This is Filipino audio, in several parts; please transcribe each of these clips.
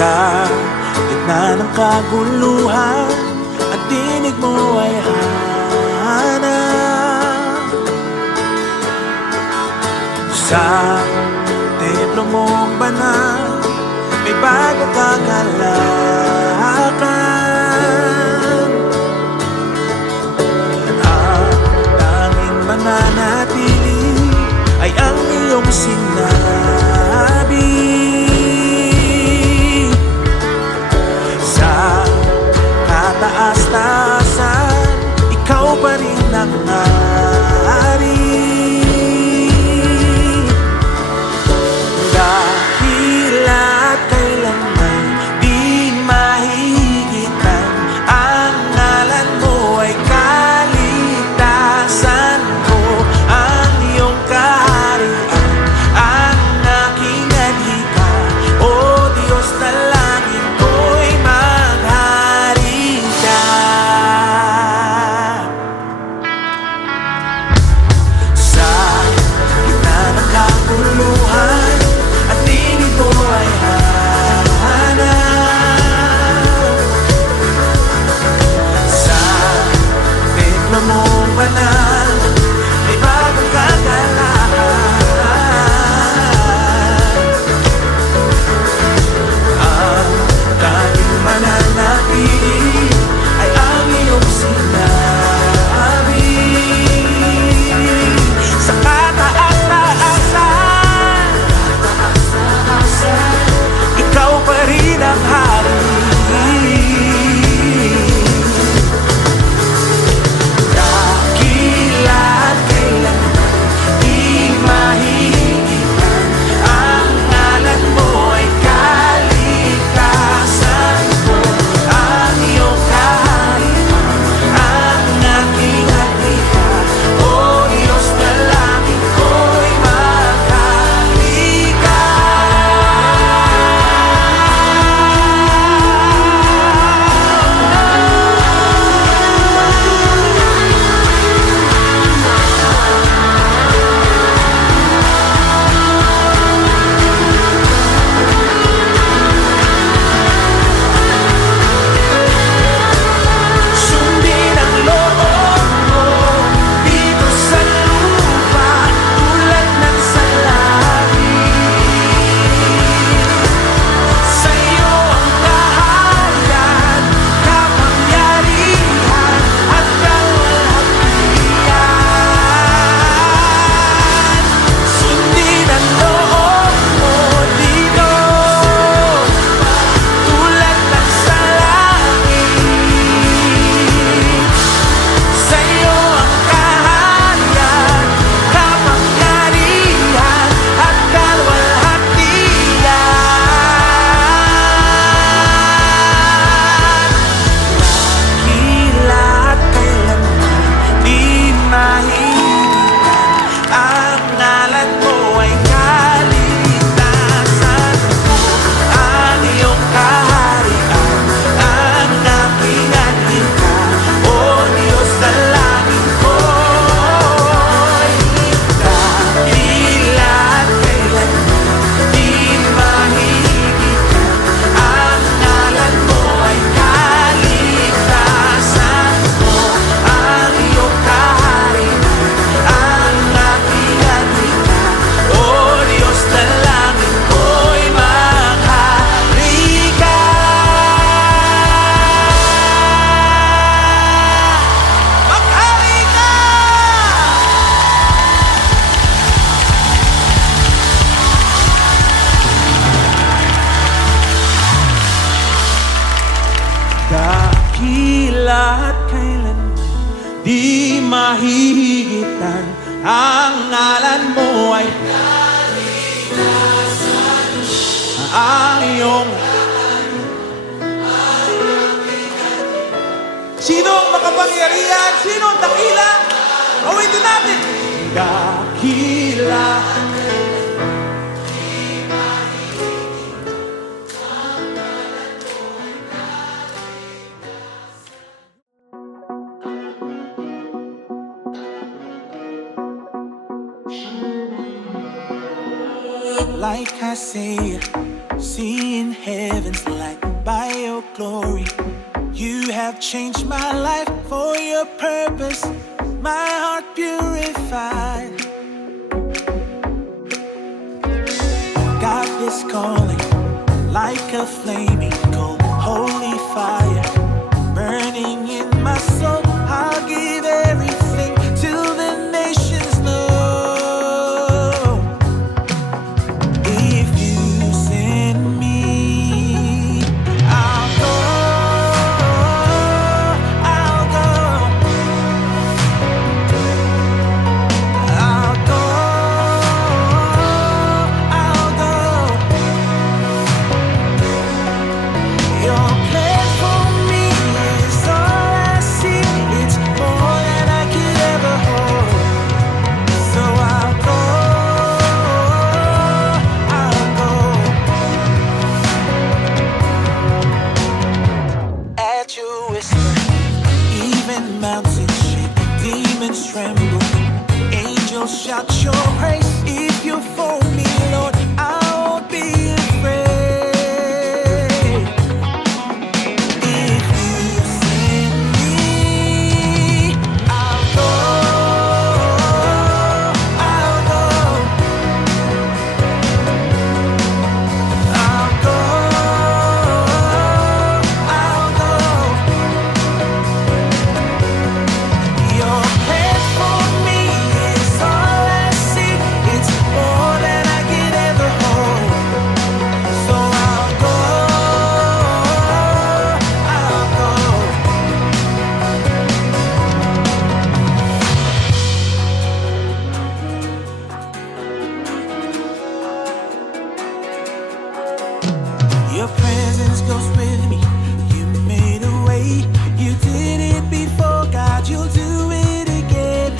Sa gitna ng kaguluhan, ang tinig mo ay hanap. Sa templo mong banal, may bagong kagalakan. Ang tanging mananatili ay ang iyong sinabi. Sa kataas-taasan, ikaw pa rin ang hari. Dahila't kailanman di mahihigitan, ang ngalan mo ay kaligtasan ko. Ang iyong kaharian, ang aking adhika, o Diyos na langit ko'y maghari ka. Sa gitna ng kaguluhan, at tinig mo ay hanap. Sa templo mong banal, may bagong kagalakan. Ang tanging mananatili ay ang iyong sinabi. Sa kataas-taasan, ikaw pa rin ang hari. Dakila't kailanman di mahihigitan, ang ngalan mo ay kaligtasan ko. Ang iyong kaharian, ang aking adhika, o Diyos na langit ko'y maghari ka. Sundin ang loob mo dito sa lupa, tulad ng sa langit. Sa'yo ang kaharian, kapangyarihan, at kalwalhatian. Sundin ang loob mo dito, tulad ng sa langit. Sa'yo ang kaharian, kapangyarihan, at kalwalhatian. Dakila't kailanman di mahihigitan, ang ngalan mo ay kaligtasan ko. Ang iyong kaharian, ang aking adhika, o Diyos na langit ko'y dakila't kailanman di mahihigitan, ang ngalan mo ay kaligtasan ko. Ang iyong kaharian, ang aking adhika, o Diyos na langit ko'y maghari ka. Maghari ka! Dakila't kailanman di mahihigitan, ang ngalan mo ay ang iyong. Sino ang makapangyarihan? Sino ang dakila? Awitin natin. Dakila. Like I say, Seeing heaven's light by your glory. You have changed my life for your purpose, my heart purified. God is calling like a flaming coal, holy fire burning in my soul. I'll give everything till the nations know. If you send me, I'll go, I'll go, I'll go, I'll go. Your plan for me is all I see. It's more than I could ever hope. So I'll go, I'll go. At your whisper, even mountains shake, demons tremble, angels shout your praise. If you're for me, Lord, I won't be afraid. If you send me, I'll go, I'll go, I'll go, I'll go. Your plan for me is all I see. It's more than I could ever hope. So I'll go, I'll go. Your presence goes with me. You made a way. You did it before, God. You'll do it again.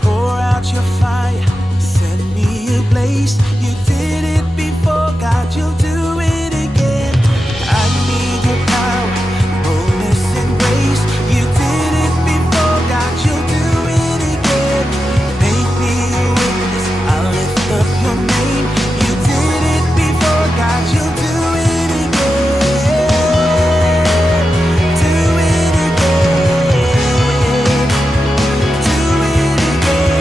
Pour out your fire. Set me ablaze. You did it before, God. You'll do it again. I need your power, boldness and grace. You did it before, God. You'll do it again. Make me a witness. I'll lift up your name. You did it before, God. You'll do it again. Do it again. Do it again.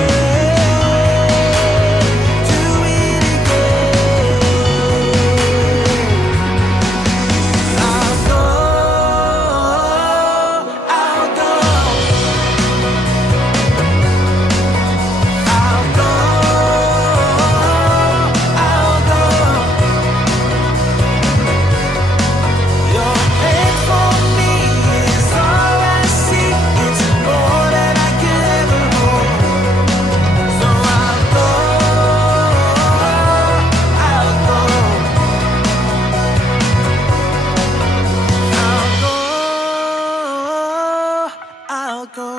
Do it again. I'll go, I'll go, I'll go, I'll go. Your plan for me is all I see. It's more than I could ever hope. So I'll go, I'll go, I'll go, I'll go.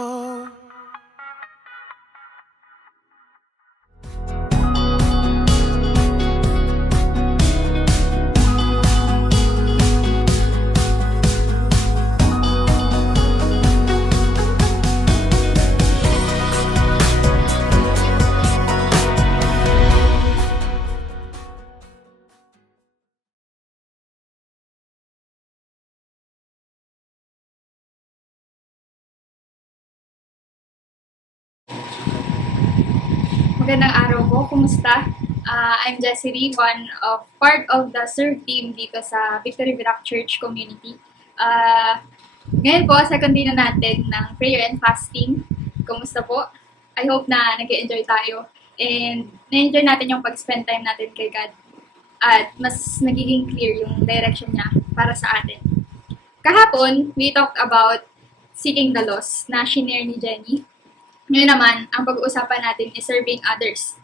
Magandang araw po. Kumusta? I'm Jessie Lee, part of the serve team dito sa Victory Virac Church community. Ngayon po, second day na natin ng prayer and fasting. Kumusta po? I hope na nag-enjoy tayo. And na-enjoy natin yung pag-spend time natin kay God. At mas nagiging clear yung direction niya para sa atin. Kahapon, we talked about seeking the lost na shinare ni Jenny. Ngayon naman, ang pag-uusapan natin is serving others.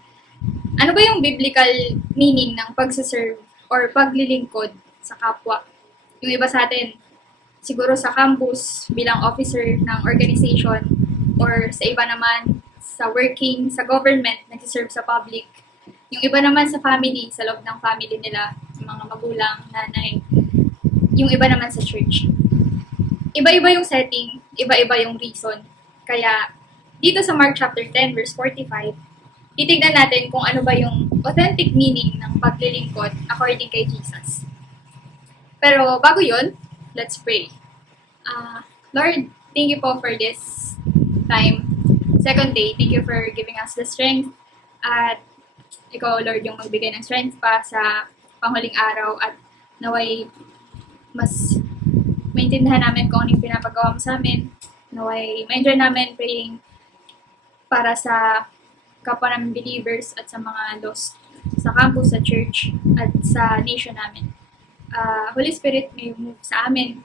Ano ba yung biblical meaning ng pagsaserve or paglilingkod sa kapwa? Yung iba sa atin, siguro sa campus, bilang officer ng organization, or sa iba naman, sa working, sa government, nagsiserve sa public. Yung iba naman sa family, sa loob ng family nila, yung mga magulang, nanay. Yung iba naman sa church. Iba-iba yung setting, iba-iba yung reason. Kaya, dito sa Mark chapter 10, verse 45, titignan natin kung ano ba yung authentic meaning ng paglilingkod according kay Jesus. Pero bago yun, let's pray. Lord, thank you po for this time. Second day, thank you for giving us the strength. At ikaw, Lord, yung magbigay ng strength pa sa panghuling araw at naway mas maintindihan namin kung ano yung pinapagawa mo sa amin. Naway ma-enjoy namin praying para sa kapwa namin believers at sa mga lost sa campus, sa church, at sa nation namin. Holy Spirit, may move sa amin,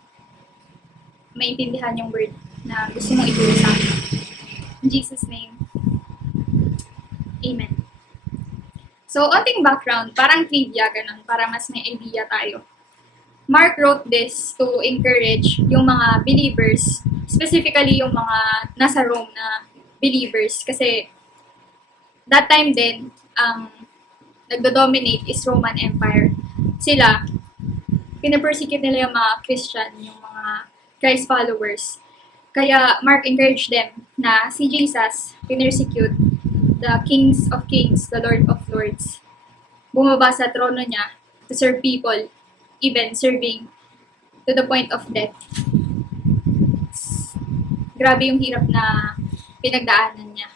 maintindihan yung word na gusto mong ituro sa amin. In Jesus' name, Amen. So, onting background, parang trivia, ganun, para mas may idea tayo. Mark wrote this to encourage yung mga believers, specifically yung mga nasa Rome na believers, kasi that time din, ang nagdo-dominate is Roman Empire. Sila, pinapersecute nila yung mga Christian, yung mga Christ followers. Kaya Mark encouraged them na si Jesus pinersecute the Kings of Kings, the Lord of Lords. Bumaba sa trono niya to serve people, even serving to the point of death. Grabe yung hirap na pinagdaanan niya.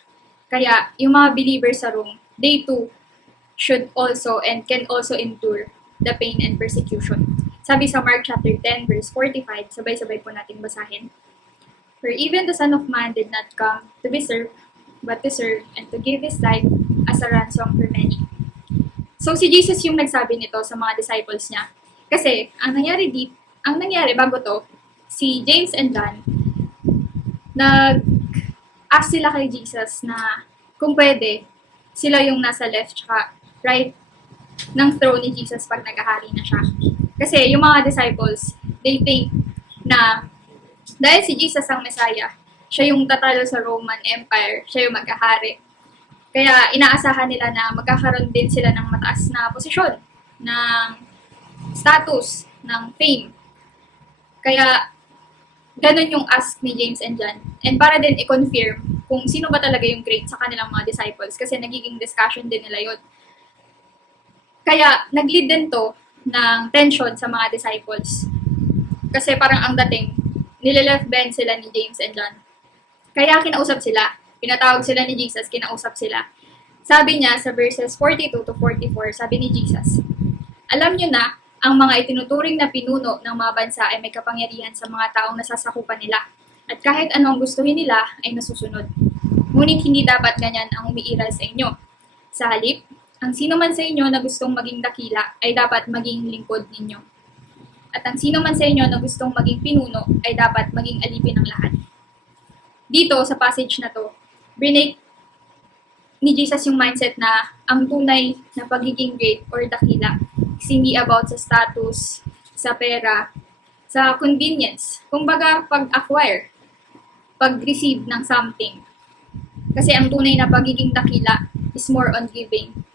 Kaya yung mga believers sa Rome, they too should also and can also endure the pain and persecution. Sabi sa Mark chapter 10 verse 45, sabay-sabay po natin basahin. For even the Son of Man did not come to be served, but to serve and to give His life as a ransom for many. So si Jesus yung nagsabi nito sa mga disciples niya. Kasi ang nangyari bago to, si James and John, nag-ask sila kay Jesus na kung pwede, sila yung nasa left tsaka right ng throne ni Jesus pag naghahari na siya. Kasi yung mga disciples, they think na dahil si Jesus ang Messiah, siya yung tatalo sa Roman Empire, siya yung maghahari. Kaya inaasahan nila na magkakaroon din sila ng mataas na posisyon, ng status, ng fame. Kaya ganun yung ask ni James and John. And para din i-confirm kung sino ba talaga yung great sa kanilang mga disciples kasi nagiging discussion din nila yun. Kaya nag-lead din to ng tension sa mga disciples. Kasi parang ang dating, nilileft behind sila ni James and John. Kaya kinausap sila. Pinatawag sila ni Jesus, kinausap sila. Sabi niya sa verses 42 to 44, sabi ni Jesus, alam niyo na, ang mga itinuturing na pinuno ng mga bansa ay may kapangyarihan sa mga taong nasasakupan nila. At kahit anong gustuhin nila ay nasusunod. Ngunit hindi dapat ganyan ang umiiral sa inyo. Sa halip, ang sino man sa inyo na gustong maging dakila ay dapat maging lingkod ninyo. At ang sino man sa inyo na gustong maging pinuno ay dapat maging alipin ng lahat. Dito, sa passage na to, brinake ni Jesus yung mindset na ang tunay na pagiging great or dakila is hindi about sa status, sa pera, sa convenience. Kumbaga, pag-acquire, pag-receive ng something. Kasi ang tunay na pagiging dakila is more on giving.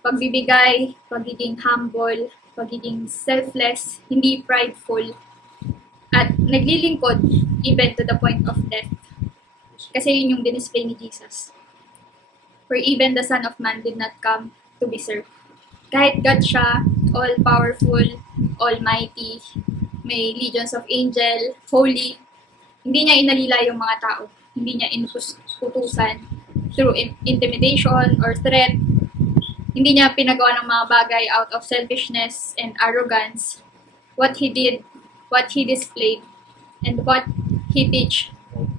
Pagbibigay, pagiging humble, pagiging selfless, hindi prideful, at naglilingkod even to the point of death. Kasi yun yung dinisplay ni Jesus. For even the Son of Man did not come to be served. Kahit God siya, all-powerful, almighty, may legions of angel, holy, hindi niya inalila yung mga tao. Hindi niya inutusan through intimidation or threat. Hindi niya pinagawa ng mga bagay out of selfishness and arrogance. What He did, what He displayed, and what He teach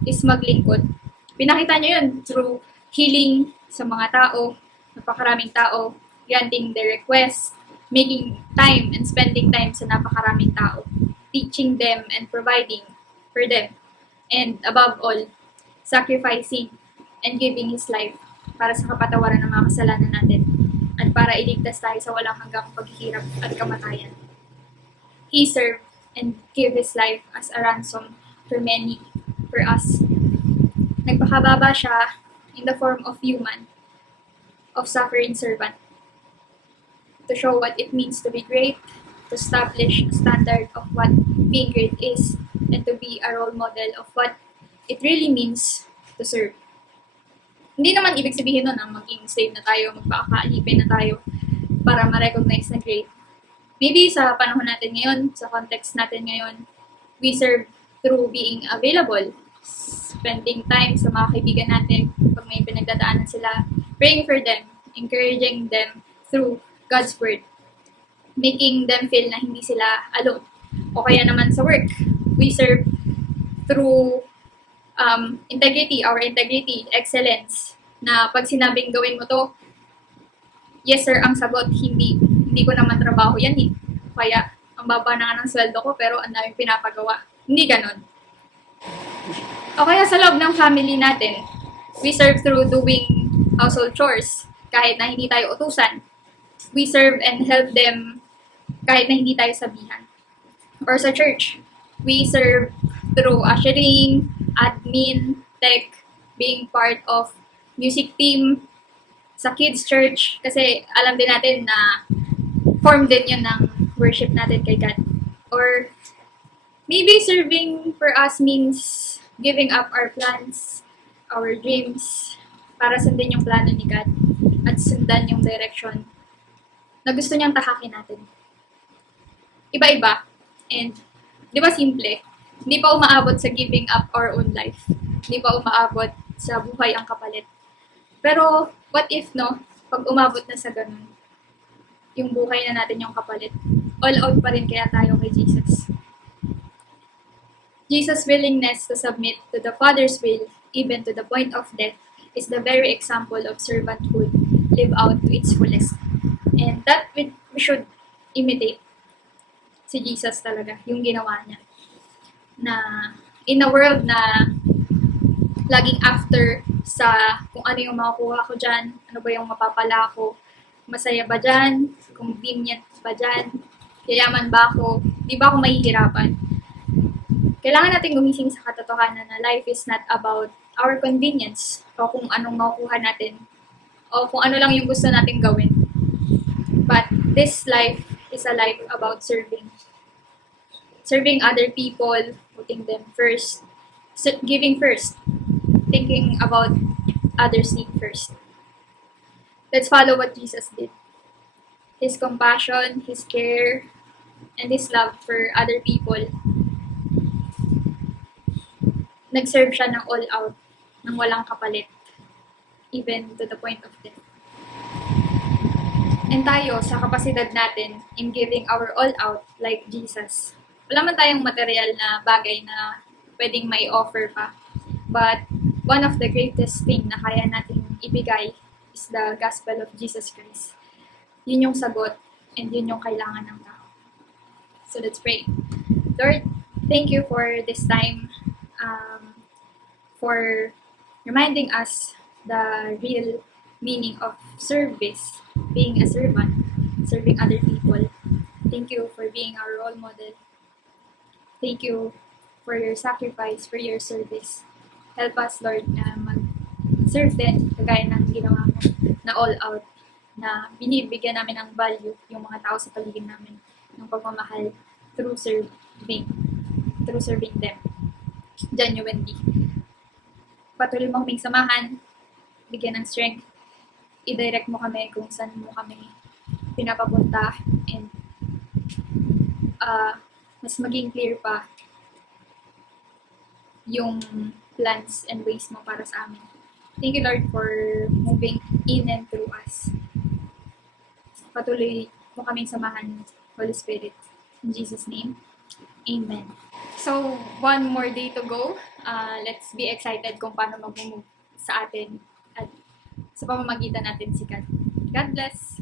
is maglingkod. Pinakita niya yun through healing sa mga tao, napakaraming tao, granting their requests, making time and spending time sa napakaraming tao, teaching them and providing for them, and above all, sacrificing and giving His life para sa kapatawaran ng mga kasalanan natin at para iligtas tayo sa walang hanggang paghihirap at kamatayan. He served and gave His life as a ransom for many, for us. Nagpakababa siya in the form of human, of suffering servant, to show what it means to be great, to establish a standard of what being great is, and to be a role model of what it really means to serve. Hindi naman ibig sabihin nun na maging slave na tayo, magpakaalipin na tayo para ma-recognize na great. maybe sa panahon natin ngayon, sa context natin ngayon, we serve through being available, spending time sa mga kaibigan natin pag may pinagdadaanan sila, praying for them, encouraging them through God's Word, making them feel na hindi sila alone. O kaya naman sa work, we serve through integrity, our integrity, excellence, na pag sinabing gawin mo to, yes sir, ang sagot, hindi ko naman trabaho yan eh. Kaya, ang baba na nga ng sweldo ko, pero ang daming pinapagawa. Hindi ganon. O kaya sa loob ng family natin, we serve through doing household chores, kahit na hindi tayo utusan. We serve and help them kahit na hindi tayo sabihan. Or sa church, we serve through ushering, admin, tech, being part of music team, sa kids church, kasi alam din natin na form din yun ng worship natin kay God. Or maybe serving for us means giving up our plans, our dreams, para sundin yung plano ni God at sundan yung direction na gusto niyang tahakin natin. Iba-iba. And, di ba simple? Hindi pa umaabot sa giving up our own life. Hindi pa umaabot sa buhay ang kapalit. Pero, what if, no? Pag umabot na sa ganun, yung buhay na natin yung kapalit, all out pa rin kaya tayo kay Jesus. Jesus' willingness to submit to the Father's will, even to the point of death, is the very example of servanthood lived out to its fullest. And that we should imitate si Jesus talaga, yung ginawa niya. Na in a world na laging after sa kung ano yung makukuha ko dyan, ano ba yung mapapala ko, masaya ba dyan, convenient ba dyan, yayaman ba ako, di ba ako mahihirapan. Kailangan natin gumising sa katotohanan na life is not about our convenience o kung anong makukuha natin o kung ano lang yung gusto natin gawin. But this life is a life about serving. Serving other people, putting them first, giving first, thinking about others' need first. Let's follow what Jesus did. His compassion, His care, and His love for other people. Nag-serve siya ng all out, ng walang kapalit, even to the point of death. And tayo, sa kapasidad natin in giving our all out like Jesus, wala man tayong material na bagay na pwedeng may offer pa. But one of the greatest thing na kaya natin ibigay is the gospel of Jesus Christ. Yun yung sagot and yun yung kailangan ng tao. So let's pray. Lord, thank you for this time, for reminding us the real meaning of service, being a servant, serving other people. Thank you for being our role model. Thank you for your sacrifice, for your service. Help us, Lord, na mag-serve din kagaya ng ginawa mo na all out, na binibigyan namin ng value yung mga tao sa paligid namin ng pagmamahal through serving them genuinely. Patuloy mo kaming samahan, bigyan ng strength, i-direct mo kami kung saan mo kami pinapapunta, and mas maging clear pa yung plans and ways mo para sa amin. Thank you, Lord, for moving in and through us. Patuloy mo kaming samahan, Holy Spirit. In Jesus' name, Amen. So, one more day to go. Let's be excited kung paano mag-move sa atin at sa pamamagitan natin si God. God bless!